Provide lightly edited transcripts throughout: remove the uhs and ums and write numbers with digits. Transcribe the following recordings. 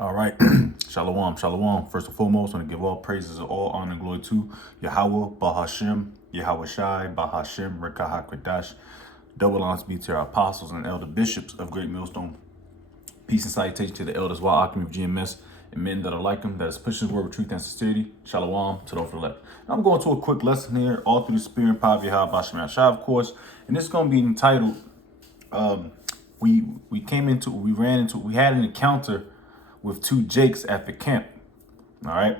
All right. Shalom, shalom. First and foremost, I want to give all praises and all honor and glory to Yahweh, Bahashem, Yahweh Shai, Bahashem, Rekah HaKodash. Double honors be to our apostles and elder bishops of Great Millstone. Peace and salutation to the elders, Wa Akim of GMS, and men that are like them, that is pushing the word with truth and sincerity. Shalom to those for the left. Now I'm going to a quick lesson here, all through the spirit and power of Yahweh, Bashem Shai, of course. And this is going to be entitled, we had an encounter with two Jakes at the camp. All right.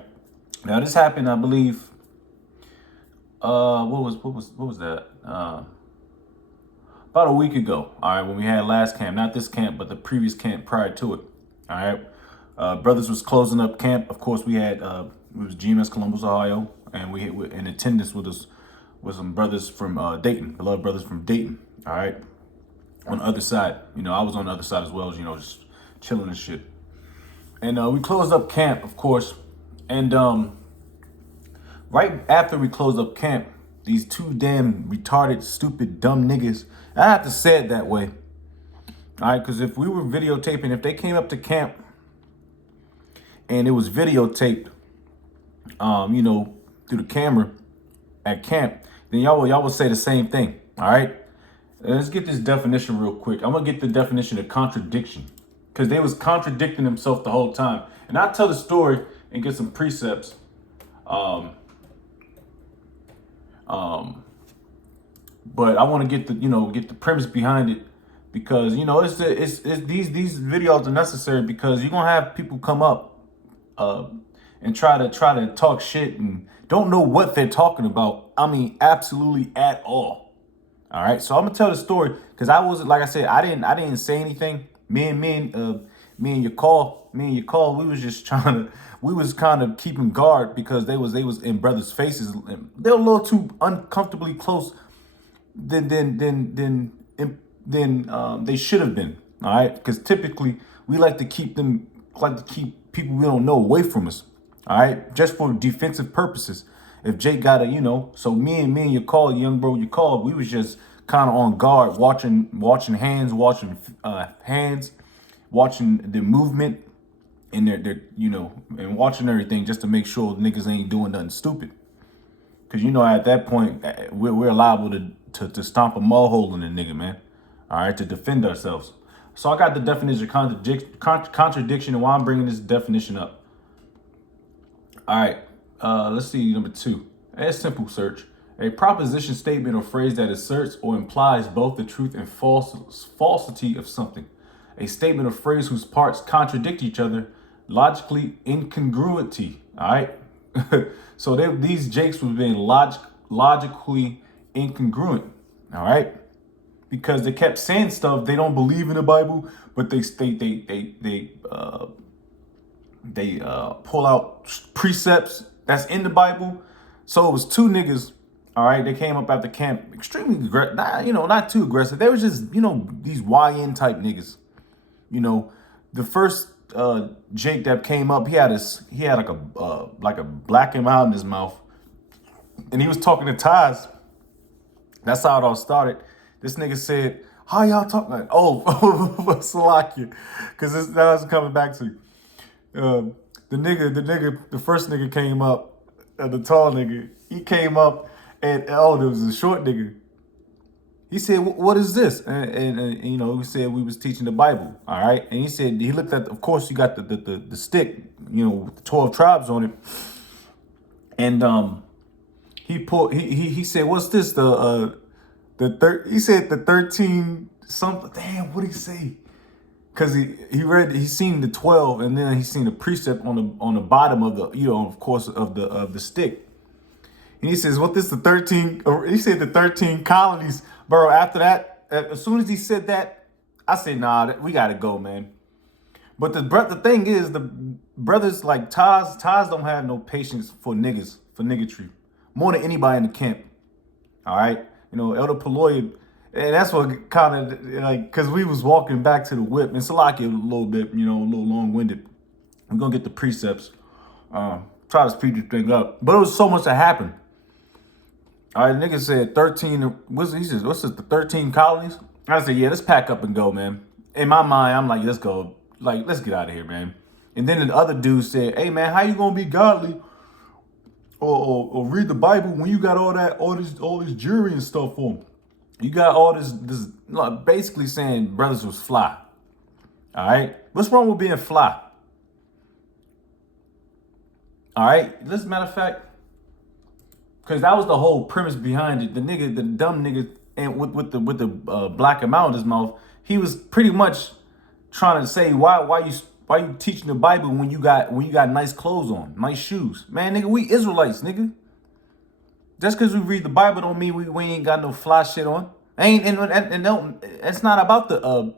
Now this happened, I believe. What was that? About a week ago. All right, when we had last camp, not this camp, but the previous camp prior to it. All right. Brothers was closing up camp. Of course, we had it was GMS Columbus, Ohio, and we had in attendance with us was some brothers from Dayton, beloved brothers from Dayton. All right. On the other side, I was on the other side as well, just chilling and shit. And we closed up camp, of course. And right after we closed up camp, these two damn retarded, stupid, dumb niggas, I have to say it that way. All right, because if we were videotaping, if they came up to camp and it was videotaped, through the camera at camp, then y'all would say the same thing. All right, let's get this definition real quick. I'm gonna get the definition of contradiction, because they was contradicting themselves the whole time. And I'll tell the story and get some precepts. But I want to get the premise behind it, because it's these videos are necessary, because you're gonna have people come up and try to talk shit and don't know what they're talking about. I mean, absolutely at all. All right, so I'm gonna tell the story, because I wasn't, like I said, I didn't say anything. Me and your call, we was just we was kind of keeping guard, because they was in brothers' faces. They were a little too uncomfortably close than they should have been. All right, because typically we like to keep people we don't know away from us. All right, just for defensive purposes. If Jake got so me and your call, young bro, your call, we was just kind of on guard, watching hands, watching the movement and their and watching everything, just to make sure niggas ain't doing nothing stupid. Because at that point we're liable to stomp a mud hole in the nigga, man. All right, to defend ourselves. So I got the definition of contradiction, and why I'm bringing this definition up. All right, let's see number 2. A simple search. A proposition, statement, or phrase that asserts or implies both the truth and falsity of something. A statement or phrase whose parts contradict each other, logically incongruity. All right. So these Jakes was being logically incongruent. All right. Because they kept saying stuff, they don't believe in the Bible, but they pull out precepts that's in the Bible. So it was two niggas. All right, they came up after camp, extremely aggressive. Not too aggressive. They was just these YN type niggas. The first Jake that came up, he had like a black and mild in his mouth, and he was talking to Taz. That's how it all started. This nigga said, "How y'all talking?" Oh, Salakia, because that was coming back to you. The first nigga came up, the tall nigga. He came up, and there was a short nigga. He said, "What is this?" And we said we was teaching the Bible. All right. And he said, he looked at, of course, you got the stick, with the 12 tribes on it. And he said, "What's this? He said the 13 something. Damn, what did he say? Because he seen the 12, and then he seen the precept on the bottom of the, of course, of the stick. And he says, "What this the 13?" He said the 13 colonies, bro. After that, as soon as he said that, I said, "Nah, we gotta go, man." But the thing is, the brothers like Taz don't have no patience for niggas, for niggatry, more than anybody in the camp. All right, Elder Paloy, and that's what kind of because we was walking back to the whip, and Salaki a little bit, a little long-winded. We're gonna get the precepts, try to speed the thing up, but it was so much that happened. All right, nigga said 13. He says, "What's this, the 13 colonies?" I said, "Yeah, let's pack up and go, man." In my mind, I'm like, "Let's go. Like, let's get out of here, man." And then the other dude said, "Hey man, how you gonna be godly or read the Bible when you got all this jury and stuff on? You got all this like, basically saying brothers was fly. All right, what's wrong with being fly? All right, as a matter of fact, because that was the whole premise behind it. The dumb nigga, and with the black amount in his mouth, he was pretty much trying to say why you teaching the Bible when you got nice clothes on, nice shoes, man, nigga. We Israelites, nigga. Just because we read the Bible don't mean we ain't got no fly shit on. Ain't and no, it's not about the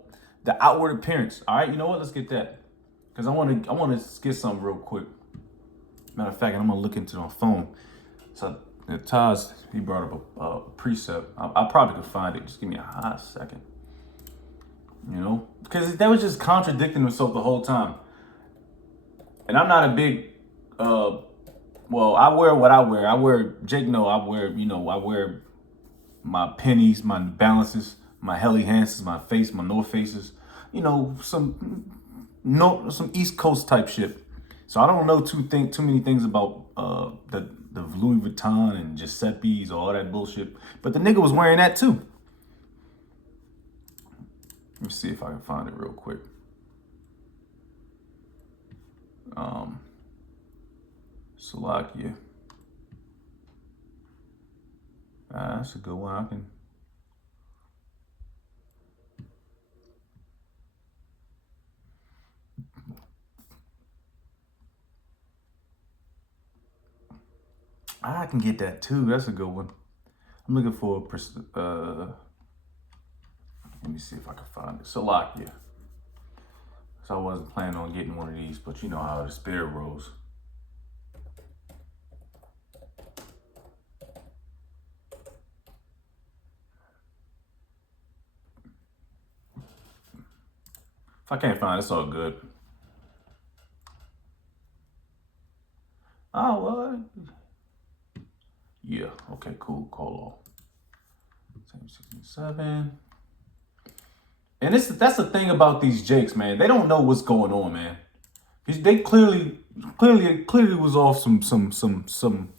outward appearance. All right, you know what? Let's get that because I want to get something real quick. Matter of fact, I'm gonna look into it on phone. So Taz, he brought up a precept. I probably could find it. Just give me a hot second. You know, because they was just contradicting themselves the whole time. And I'm not a big, well, I wear what I wear. I wear, Jake know, I wear my pennies, my balances, my Helly Hansons, my face, my North Faces, some East Coast type shit. So I don't know too many things about the Louis Vuitton and Giuseppe's or all that bullshit. But the nigga was wearing that too. Let me see if I can find it real quick. Slovakia. That's a good one. I can get that too. That's a good one. I'm looking for let me see if I can find it. Slovakia. So I wasn't planning on getting one of these, but you know how the spirit rolls. If I can't find it, it's all good. Oh, what? Yeah. Okay, cool. Call off. 67. And that's the thing about these Jakes, man. They don't know what's going on, man. They clearly was off some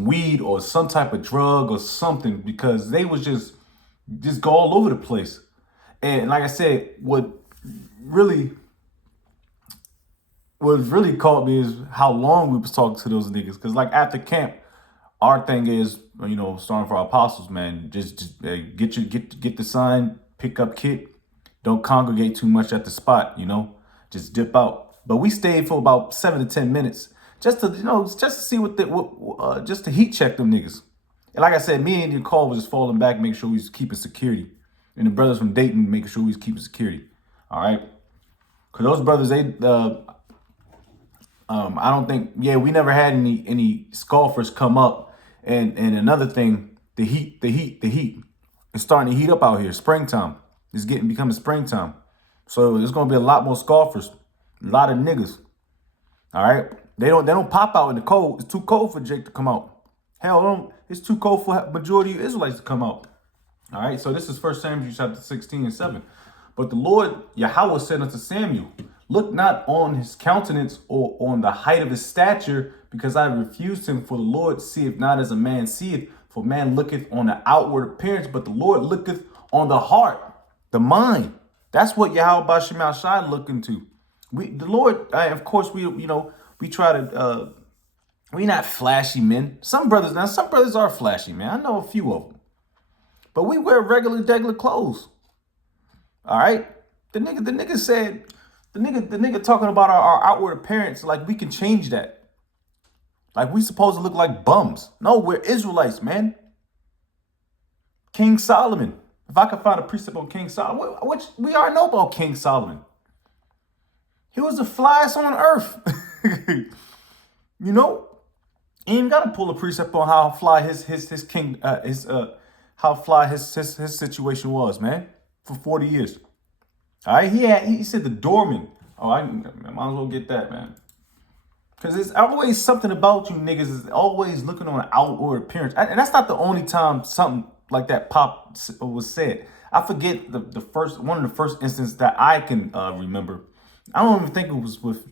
weed or some type of drug or something because they was just go all over the place. And like I said, what really caught me is how long we was talking to those niggas. Because like after camp, our thing is, starting for our apostles, man, just get the sign, pick up kit. Don't congregate too much at the spot, just dip out. But we stayed for about 7 to 10 minutes just to see just to heat check them niggas. And like I said, me and your call was just falling back, making sure we was keeping security. And the brothers from Dayton making sure we was keeping security. All right. Cause those brothers, they, I don't think, we never had any scoffers come up. And another thing, the heat. It's starting to heat up out here. Springtime. It's becoming springtime. So there's gonna be a lot more scoffers, a lot of niggas. All right. They don't pop out in the cold. It's too cold for Jake to come out. Hell, it's too cold for majority of Israelites to come out. All right. So this is 1 Samuel chapter 16 and 7. But the Lord Yahweh said unto Samuel, look not on his countenance or on the height of his stature, because I refused him. For the Lord seeth not as a man seeth, for man looketh on the outward appearance, but the Lord looketh on the heart, the mind. That's what Yahweh Bashim Shai look into. The Lord, of course, we try to, we not flashy men. Some brothers are flashy, man. I know a few of them. But we wear regular clothes. All right. The nigga said, the nigga talking about our outward appearance, like we can change that. Like we supposed to look like bums. No, we're Israelites, man. King Solomon. If I could find a precept on King Solomon, which we already know about King Solomon. He was the flyest on earth. He ain't got to pull a precept on how fly his situation was, man, for 40 years. All right, he said the doorman. Oh, I might as well get that, man. Because there's always something about you niggas is always looking on an outward appearance. And that's not the only time something like that was said. I forget one of the first instances that I can remember. I don't even think it was with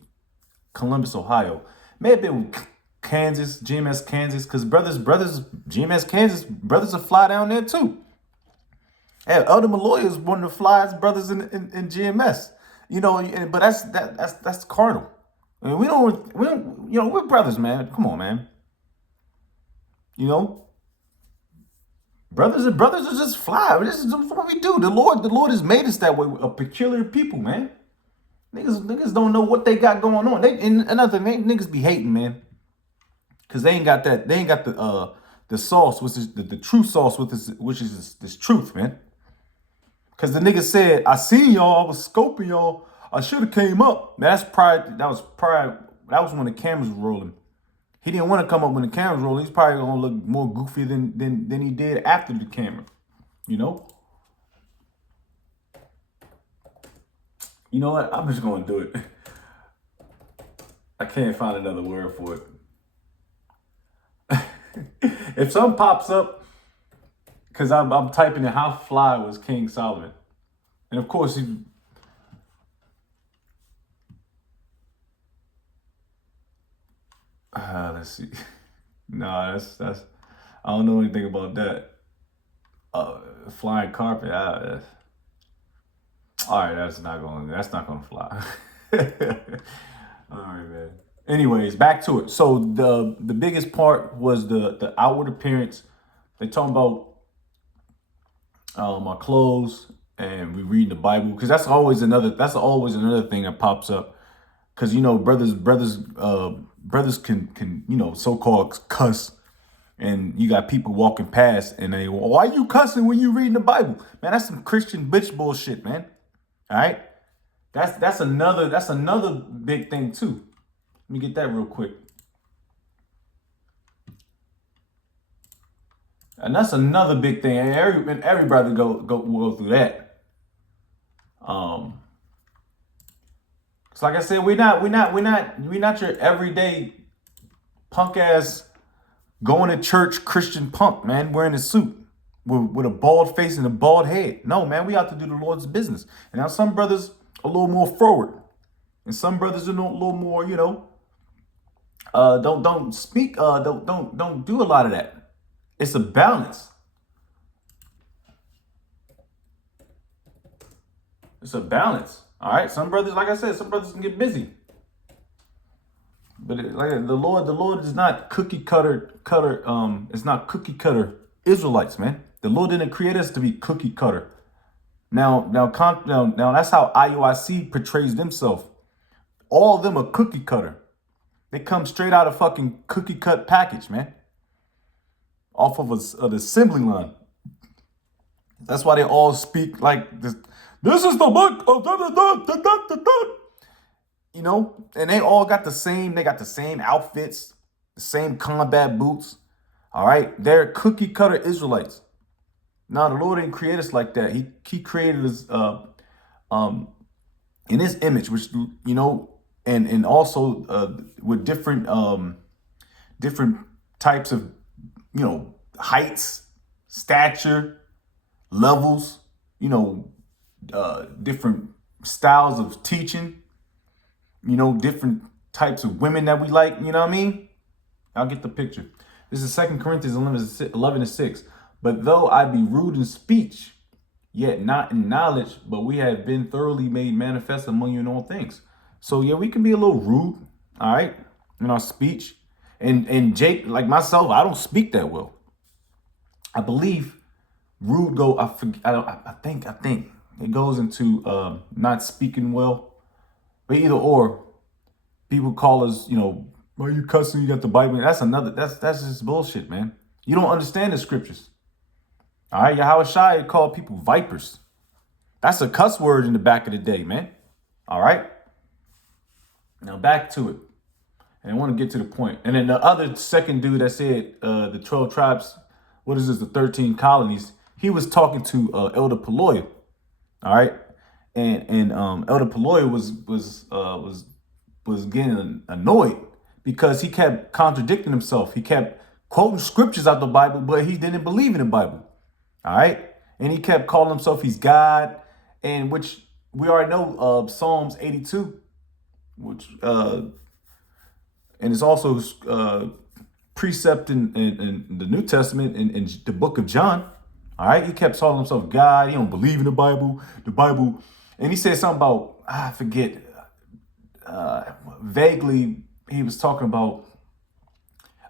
Columbus, Ohio. May have been Kansas, GMS Kansas, because GMS Kansas, brothers will fly down there too. Hey, Elder Malloy is one of the flyest brothers in GMS. But that's carnal. I mean, we're brothers, man. Come on, man. You know, brothers are just fly. This is what we do. The Lord has made us that way, a peculiar people, man. Niggas don't know what they got going on. And another thing, niggas be hating, man, because they ain't got that. They ain't got the sauce, which is the true sauce, which is this truth, man. Because the nigga said, I seen y'all, I was scoping y'all. I should have came up. Man, that was when the cameras were rolling. He didn't want to come up when the cameras rolling. He's probably gonna look more goofy than he did after the camera. You know? You know what? I'm just gonna do it. I can't find another word for it. If something pops up, because I'm typing in how fly was King Solomon. And of course, let's see. No, that's I don't know anything about that. Flying carpet. All right, that's not gonna fly. All right, man. Anyways, back to it. So the biggest part was the outward appearance. They talking about our clothes, and we read the Bible, because that's always another thing that pops up. Because brothers can so-called cuss, and you got people walking past and they, why you cussing when you reading the Bible? Man, that's some Christian bitch bullshit, man. All right, that's another big thing too. Let me get that real quick. And that's another big thing. Every brother will go through that. Cause like I said, we're not your everyday punk ass going to church Christian punk, man, wearing a suit with a bald face and a bald head. No, man, we out to do the Lord's business. And now some brothers are a little more forward, and some brothers are a little more, don't speak, don't do a lot of that. It's a balance. It's a balance. All right. Some brothers, like I said, some brothers can get busy. But the Lord is not cookie cutter. It's not cookie cutter Israelites, man. The Lord didn't create us to be cookie cutter. Now that's how IUIC portrays themselves. All of them are cookie cutter. They come straight out of fucking cookie cut package, man. Off of an assembly line. That's why they all speak like this. This is the book of and they all got the same. They got the same outfits, the same combat boots. All right, they're cookie cutter Israelites. Now the Lord didn't create us like that. He created us in His image, which and also with different types of heights, stature, levels, different styles of teaching, different types of women that we like, you know what I mean? I'll get the picture. This is 2 Corinthians 11:6. But though I be rude in speech, yet not in knowledge, but we have been thoroughly made manifest among you in all things. So yeah, we can be a little rude, all right, in our speech. And Jake, like myself, I don't speak that well. I believe rude I think it goes into not speaking well. But either or, people call us, why are you cussing? You got the Bible. That's just bullshit, man. You don't understand the scriptures. All right, Yahweh Shai called people vipers. That's a cuss word in the back of the day, man. All right. Now back to it. And I want to get to the point. And then the other second dude that said the 12 tribes, what is this, the 13 colonies, he was talking to Elder Paloya. All right. And Elder Paloya was getting annoyed because he kept contradicting himself. He kept quoting scriptures out the Bible, but he didn't believe in the Bible. All right. And he kept calling himself he's God, and which we already know Psalms 82, which and it's also precept in the New Testament in the book of John. All right, he kept calling himself God. He don't believe in the Bible. And he said something about I forget vaguely. He was talking about.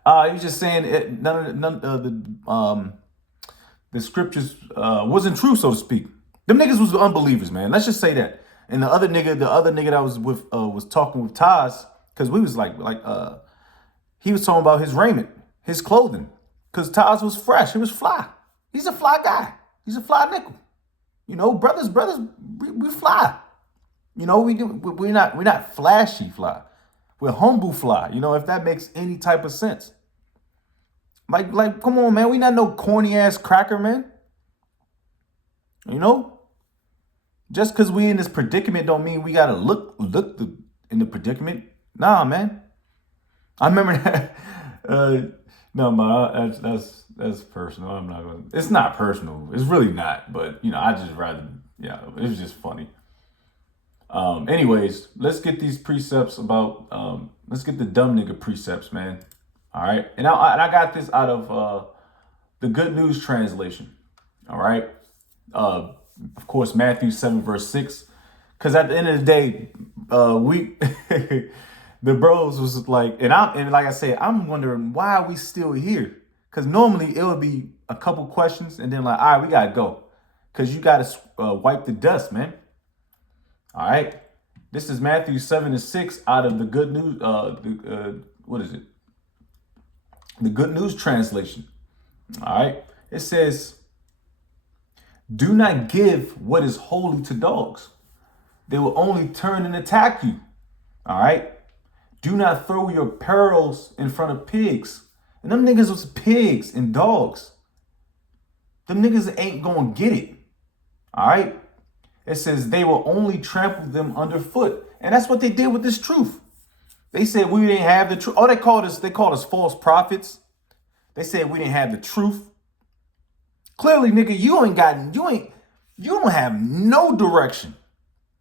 He was just saying none of the scriptures wasn't true, so to speak. Them niggas was unbelievers, man. Let's just say that. And the other nigga that I was with was talking with Taz, because we was he was talking about his raiment, his clothing, because Taz was fresh. He was fly. He's a fly guy. He's a fly nickel. You know, brothers, we fly. You know, we're not flashy fly. We're humble fly. You know, if that makes any type of sense. Like, come on, man. We not no corny ass cracker, man. You know, just because we in this predicament don't mean we gotta look in the predicament. Nah, man. I remember that. No, man, that's personal. I'm not gonna. It's not personal. It's really not. But you know, I just rather. Yeah, it was just funny. Anyways, let's get these precepts about. Let's get the dumb nigga precepts, man. All right, and I got this out of the Good News translation. All right, of course Matthew 7 verse 6, because at the end of the day, we the bros was like, and like I said, I'm wondering why are we still here? Because normally it would be a couple questions and then like, all right, we gotta go, because you gotta wipe the dust, man. All right, this is Matthew 7 and 6 out of the Good News. What is it? The Good News translation. All right. It says, do not give what is holy to dogs. They will only turn and attack you. All right. Do not throw your pearls in front of pigs. And them niggas was pigs and dogs. Them niggas ain't gonna get it. All right. It says they will only trample them underfoot. And that's what they did with this truth. They said we didn't have the truth. Oh, they called us false prophets. They said we didn't have the truth. Clearly, nigga, you don't have no direction.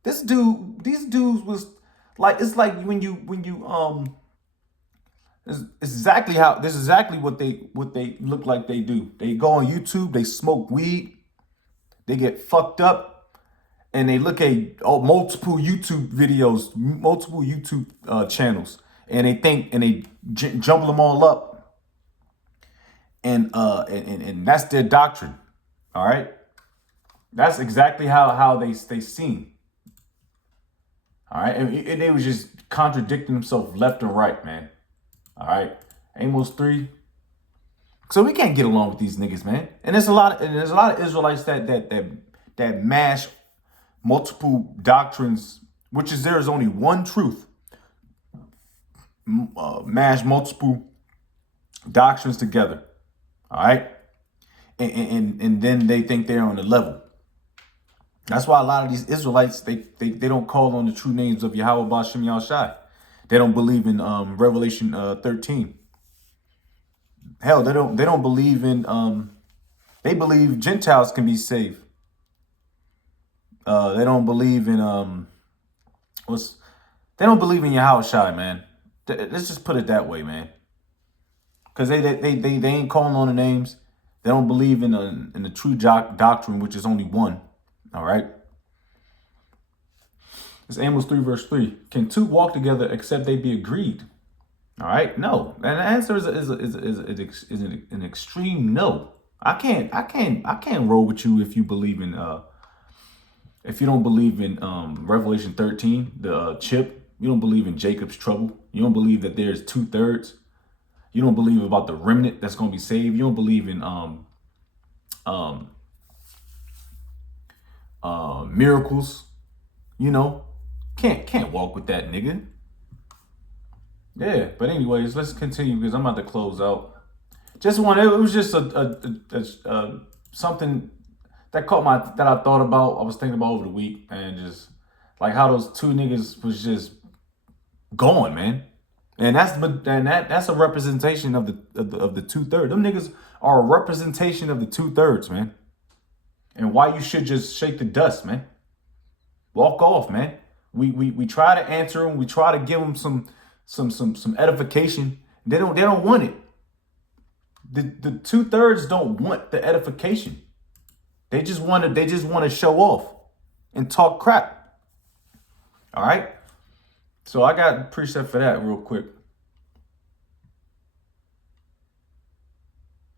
These dudes was like, it's like when you this is exactly what they look like they do. They go on YouTube, they smoke weed, they get fucked up, and they look at multiple YouTube videos, multiple YouTube channels, and they jumble them all up, and that's their doctrine. All right, that's exactly how they seen. All right, and they was just contradicting themselves left and right, man. All right, Amos 3. So we can't get along with these niggas, man. And there's a lot of Israelites that mash multiple doctrines, which is there is only one truth. Mash multiple doctrines together. All right, and then they think they're on the level. That's why a lot of these Israelites they don't call on the true names of Yahweh Ba'Shem Yahushai. They don't believe in Revelation 13. Hell, they don't believe in they believe Gentiles can be saved. They don't believe in they don't believe in Yahushai, man. Let's just put it that way, man. Because they ain't calling on the names. They don't believe in the true doctrine, which is only one. All right. It's Amos 3 verse 3. Can two walk together except they be agreed? All right. No. And the answer is an extreme no. I can't roll with you if you believe in if you don't believe in Revelation 13, the chip. You don't believe in Jacob's trouble. You don't believe that there's 2/3. You don't believe about the remnant that's gonna be saved. You don't believe in miracles. You know, can't walk with that nigga. Yeah, but anyways, let's continue because I'm about to close out. It was just a something that I thought about. I was thinking about over the week, and just like how those two niggas was just going, man. And that's a representation of the 2/3. Them niggas are a representation of the 2/3, man. And why you should just shake the dust, man. Walk off, man. We try to answer them. We try to give them some edification. They don't want it. The 2/3 don't want the edification. They just want to show off and talk crap. All right. So I got a precept for that real quick.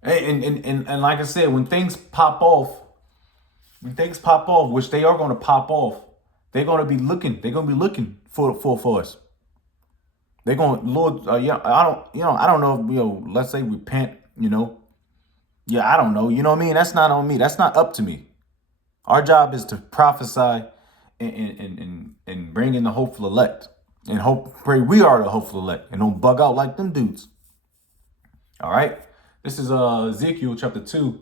And like I said, when things pop off, which they are going to pop off, they're going to be looking. They're going to be looking for us. They're going, Lord, I don't know, let's say repent, Yeah, I don't know. You know what I mean? That's not on me. That's not up to me. Our job is to prophesy and bring in the hopeful elect. And pray we are the hopeful elect and don't bug out like them dudes. All right. This is Ezekiel chapter 2.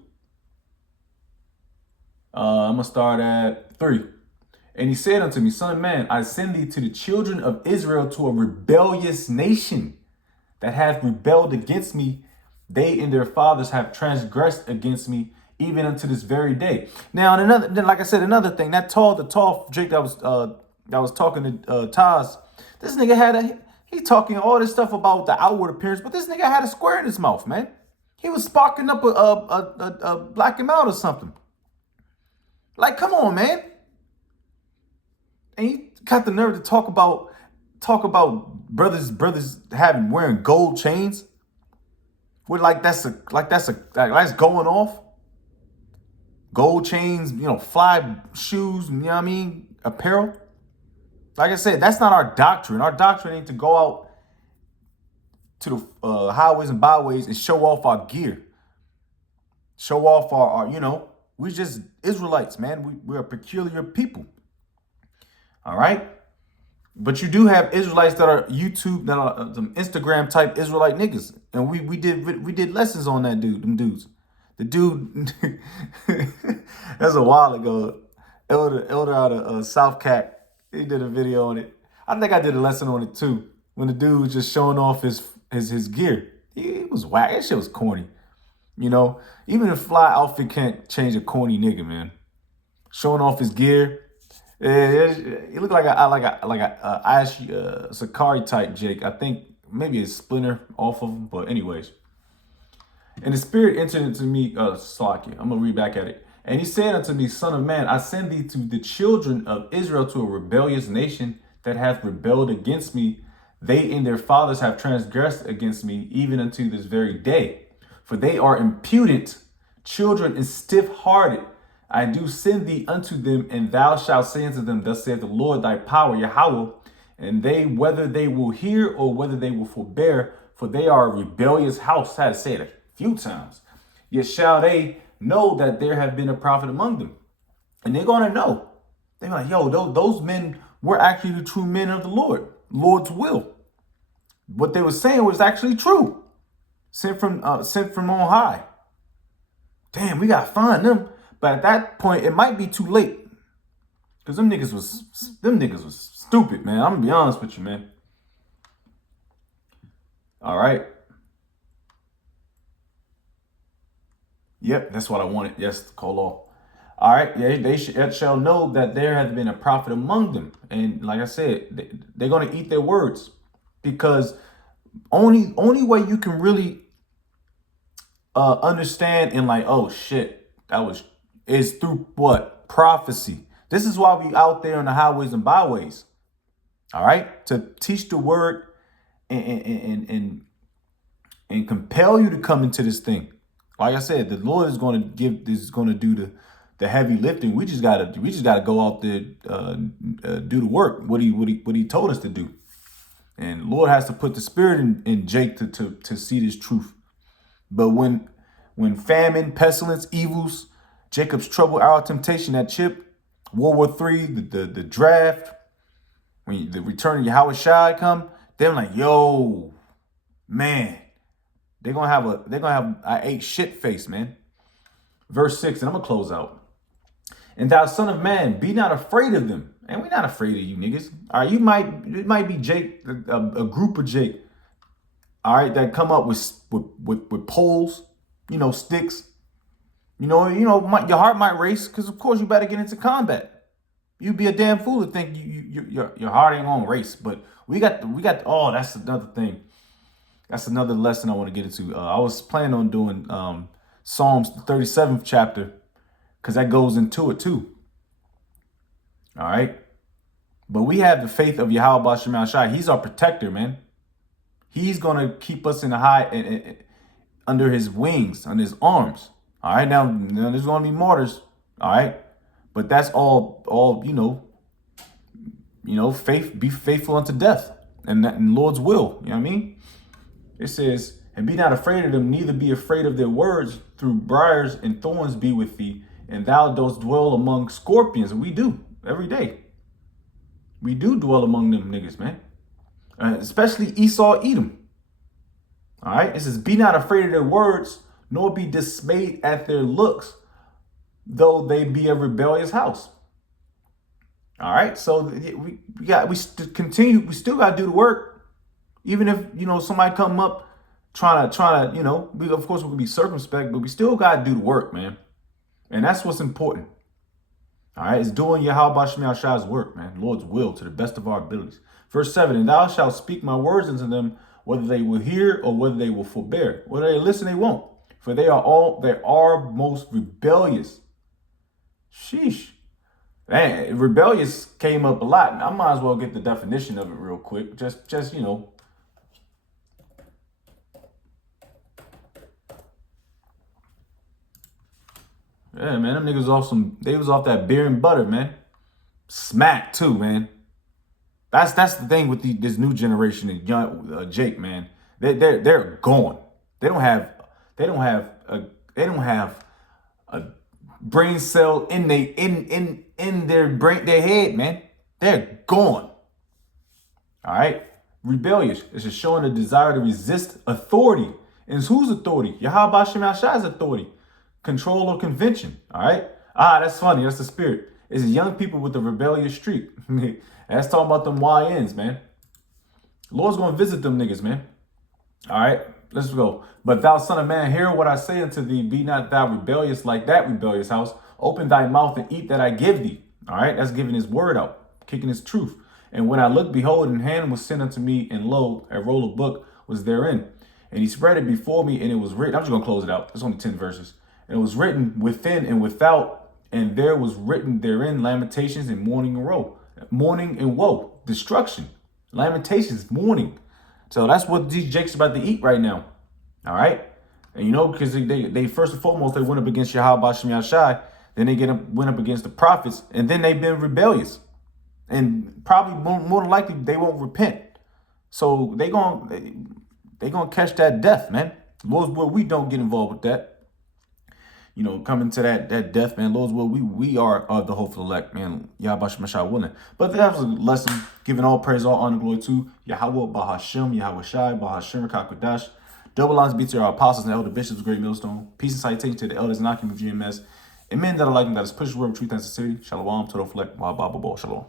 I'm going to start at 3. And he said unto me, Son of man, I send thee to the children of Israel, to a rebellious nation that hath rebelled against me. They and their fathers have transgressed against me, even unto this very day. Now, like I said, another thing, the tall Jake that was talking to Taz, this nigga he talking all this stuff about the outward appearance, but this nigga had a square in his mouth, man. He was sparking up a black him out or something. Like, come on, man. And he got the nerve to talk about brothers wearing gold chains. With that's going off. Gold chains, fly shoes, you know what I mean? Apparel. Like I said, that's not our doctrine. Our doctrine ain't to go out to the highways and byways and show off our gear. Show off our we just Israelites, man. We're a peculiar people. All right. But you do have Israelites that are YouTube, that are some Instagram type Israelite niggas. And we did lessons on them dudes. The dude, that's a while ago, Elder out of South Cat, he did a video on it. I think I did a lesson on it too. When the dude was just showing off his gear. He was whack. That shit was corny. Even a fly outfit can't change a corny nigga, man. Showing off his gear. He looked like a Ash Sakari type Jake. I think maybe a splinter off of him. But anyways. And the spirit entered into me, Slaki. I'm going to read back at it. And he said unto me, Son of man, I send thee to the children of Israel, to a rebellious nation that hath rebelled against me. They and their fathers have transgressed against me, even unto this very day. For they are impudent children and stiff-hearted. I do send thee unto them, and thou shalt say unto them, Thus saith the Lord thy power, Yahweh, and they, whether they will hear or whether they will forbear, for they are a rebellious house. I had to say it a few times. Yet shall they know that there have been a prophet among them. And they're going to know. They're like, yo, those men were actually the true men of the Lord's will. What they were saying was actually true. Sent from on high. Damn, we got to find them. But at that point, it might be too late. Because them niggas was stupid, man. I'm going to be honest with you, man. All right. Yep, that's what I wanted. Yes, call off. All right. Yeah, they shall know that there has been a prophet among them. And like I said, they're going to eat their words. Because only way you can really understand and like, oh, shit, is through what? Prophecy. This is why we out there on the highways and byways. All right. To teach the word and compel you to come into this thing. Like I said, the Lord is going to do the heavy lifting. We just gotta go out there, do the work. What he told us to do. And Lord has to put the spirit in Jake to see this truth. But when famine, pestilence, evils, Jacob's trouble, our temptation, that chip, World War III, the draft, when the return of Yahweh Shai come, they're like, yo, man, they're gonna have I ate shit face, man. Verse 6, and I'm gonna close out. And thou son of man, be not afraid of them. And we're not afraid of you niggas. All right, it might be Jake, a group of Jake, all right, that come up with poles, sticks. Your heart might race because, of course, you better get into combat. You'd be a damn fool to think your heart ain't on race. But oh, that's another thing. That's another lesson I want to get into. I was planning on doing Psalms the 37th chapter because that goes into it too. All right. But we have the faith of Yahweh Shema Shai. He's our protector, man. He's going to keep us in the high under his wings, on his arms. All right. Now there's going to be martyrs. All right. But that's all, faith, be faithful unto death and Lord's will. You know what I mean? It says, and be not afraid of them, neither be afraid of their words. Through briars and thorns be with thee, and thou dost dwell among scorpions. And we do every day. We do dwell among them niggas, man. Especially Esau, Edom. All right. It says, be not afraid of their words, nor be dismayed at their looks, though they be a rebellious house. All right. So we still got to do the work. Even if, somebody come up trying to, we, of course, we can be circumspect, but we still got to do the work, man. And that's what's important. All right. It's doing Yahweh Shema Shai's work, man. Lord's will to the best of our abilities. Verse 7, and thou shalt speak my words unto them, whether they will hear or whether they will forbear. Whether they listen, they won't. For they are most rebellious. Sheesh. Man, rebellious came up a lot. I might as well get the definition of it real quick. Just Yeah, man, them niggas they was off that beer and butter, man. Smack too, man. That's the thing with this new generation and young Jake, man. They're gone. They don't have a brain cell in their brain, their head, man. They're gone. All right. Rebellious. It's just showing a desire to resist authority. And it's whose authority? Yahweh Shema Shai's authority. Control or convention. All right. That's funny. That's the spirit. It's young people with the rebellious streak. That's talking about them YNs, man. Lord's going to visit them niggas, man. All right. Let's go. But thou son of man, hear what I say unto thee. Be not thou rebellious like that rebellious house. Open thy mouth and eat that I give thee. All right. That's giving his word out, kicking his truth. And when I looked, behold, and hand was sent unto me, and lo, a roll of book was therein. And he spread it before me, and it was written. I'm just going to close it out. It's only 10 verses. And it was written within and without, and there was written therein lamentations and mourning and woe, destruction, lamentations, mourning. So that's what these Jakes about to eat right now. All right. And because they first and foremost, they went up against Yahweh Shema Shai. Then they went up against the prophets, and then they've been rebellious. And probably more than likely they won't repent. So they gonna catch that death, man. Lord's will, we don't get involved with that. Coming to that death, man. Lord's will, we are the hopeful elect, man. Yahweh Shema Shai willing. But that was a lesson, giving all praise, all honor, glory to Yahweh Bahashem, Yahweh Shai, Bahashem, Rakakodash. Double lines be to our apostles and elder bishops, great millstone. Peace and citation to the elders and Akim of GMS. And men that are like them, that is push the word of truth and sincerity. Shalom, total fleck, Shalom.